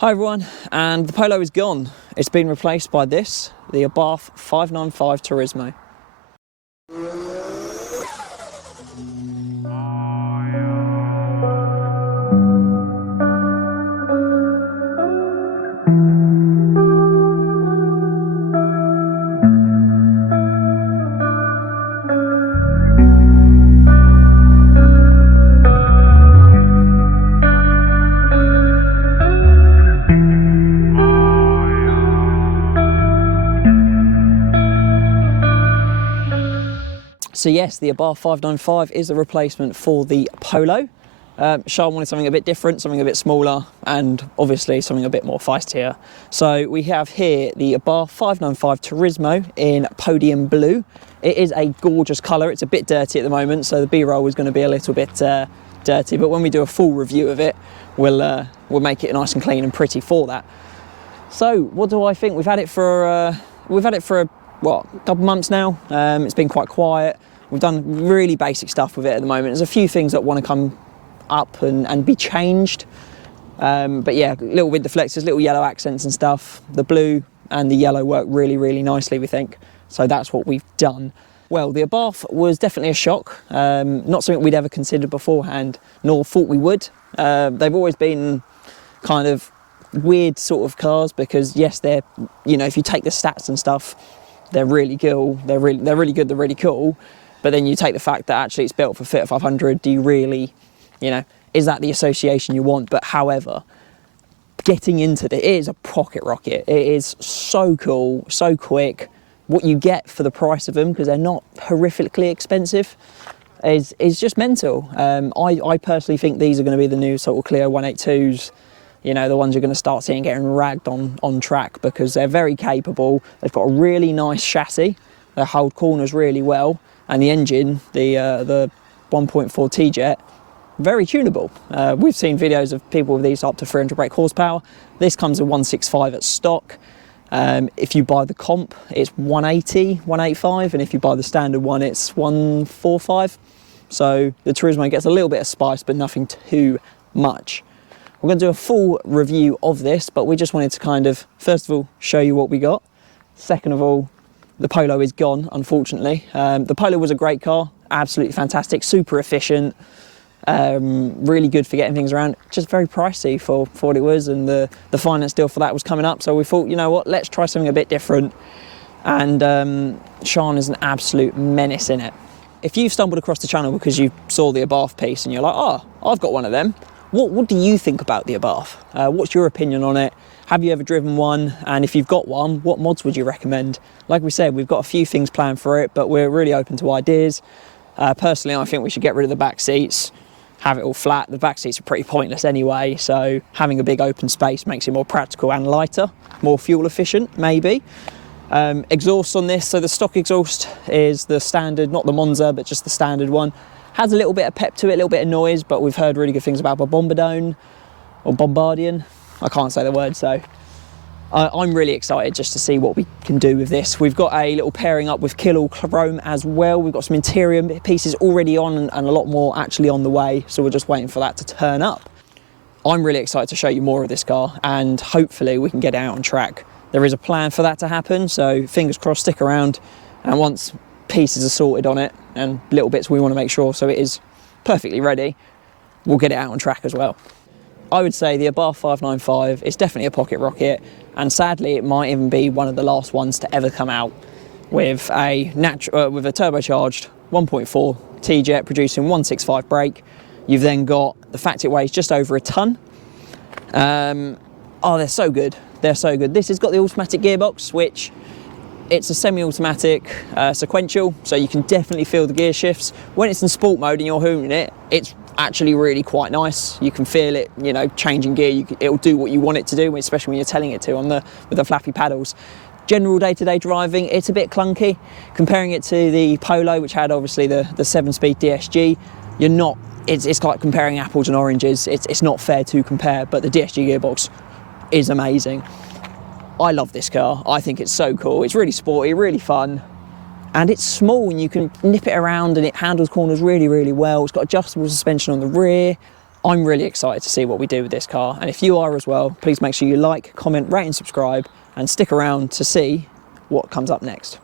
Hi everyone, and the Polo is gone. It's been replaced by this, the Abarth 595 Turismo. So yes, the Abarth 595 is the replacement for the Polo. Sean wanted something a bit different, something a bit smaller, and obviously something a bit more feistier. So we have here the Abarth 595 Turismo in Podium Blue. It is a gorgeous colour. It's a bit dirty at the moment, so the B-roll is going to be a little bit dirty. But when we do a full review of it, we'll make it nice and clean and pretty for that. So what do I think? We've had it for a couple months now. It's been quite quiet. We've done really basic stuff with it at the moment. There's a few things that want to come up and be changed. But yeah, little with deflectors, little yellow accents and stuff. The blue and the yellow work really, really nicely, we think. So that's what we've done. Well, the Abarth was definitely a shock. Not something we'd ever considered beforehand, nor thought we would. They've always been kind of weird sort of cars because yes, they're, you know, if you take the stats and stuff, they're really cool. They're really good. They're really cool. But then you take the fact that actually it's built for Fiat 500. Do you really, you know, is that the association you want? But however, getting into it is a pocket rocket. It is so cool, so quick. What you get for the price of them, because they're not horrifically expensive, is just mental. I personally think these are going to be the new sort of Clio 182s. You know, the ones you're going to start seeing getting ragged on track because they're very capable. They've got a really nice chassis. They hold corners really well. And the engine, the 1.4 T-Jet, very tunable. We've seen videos of people with these up to 300 brake horsepower. This comes with 165 at stock. If you buy the comp, it's 180, 185. And if you buy the standard one, it's 145. So the Turismo gets a little bit of spice, but nothing too much. We're going to do a full review of this, but we just wanted to kind of, first of all, show you what we got. Second of all, the Polo is gone, unfortunately. The Polo was a great car, absolutely fantastic, super efficient, really good for getting things around, just very pricey for what it was, and the finance deal for that was coming up, so we thought, you know what, let's try something a bit different. And Sean is an absolute menace in it. If you've stumbled across the channel because you saw the Abarth piece and you're like, oh, I've got one of them, what do you think about the Abarth? What's your opinion on it? Have you ever driven one? And if you've got one, what mods would you recommend? Like we said, we've got a few things planned for it, but we're really open to ideas. Personally, I think we should get rid of the back seats, have it all flat. The back seats are pretty pointless anyway, so having a big open space makes it more practical and lighter, more fuel efficient, maybe. Exhaust on this, so the stock exhaust is the standard, not the Monza, but just the standard one. Has a little bit of pep to it, a little bit of noise, but we've heard really good things about Bombardone or Bombardian. I can't say the word, so I'm really excited just to see what we can do with this. We've got a little pairing up with Kill Chrome as well. We've got some interior pieces already on and a lot more actually on the way, so we're just waiting for that to turn up. I'm really excited to show you more of this car and hopefully we can get it out on track. There is a plan for that to happen, so fingers crossed, stick around, and once pieces are sorted on it and little bits we want to make sure so it is perfectly ready, we'll get it out on track as well. I would say the Abarth 595 is definitely a pocket rocket, and sadly it might even be one of the last ones to ever come out with a turbocharged 1.4 T-Jet producing 165 brake. You've then got the fact it weighs just over a ton. Oh, they're so good. They're so good. This has got the automatic gearbox, which it's a semi-automatic sequential, so you can definitely feel the gear shifts. When it's in sport mode and you're hoovering it, it's actually really quite nice. You can feel it, you know, changing gear. It'll do what you want it to do, especially when you're telling it to with the flappy paddles. General day-to-day driving, it's a bit clunky. Comparing it to the Polo, which had obviously the 7-speed DSG, it's like comparing apples and oranges. It's not fair to compare, but the DSG gearbox is amazing. I love this car. I think it's so cool. It's really sporty, really fun. And it's small and you can nip it around and it handles corners really, really well. It's got adjustable suspension on the rear. I'm really excited to see what we do with this car, and if you are as well, please make sure you like, comment, rate and subscribe, and stick around to see what comes up next.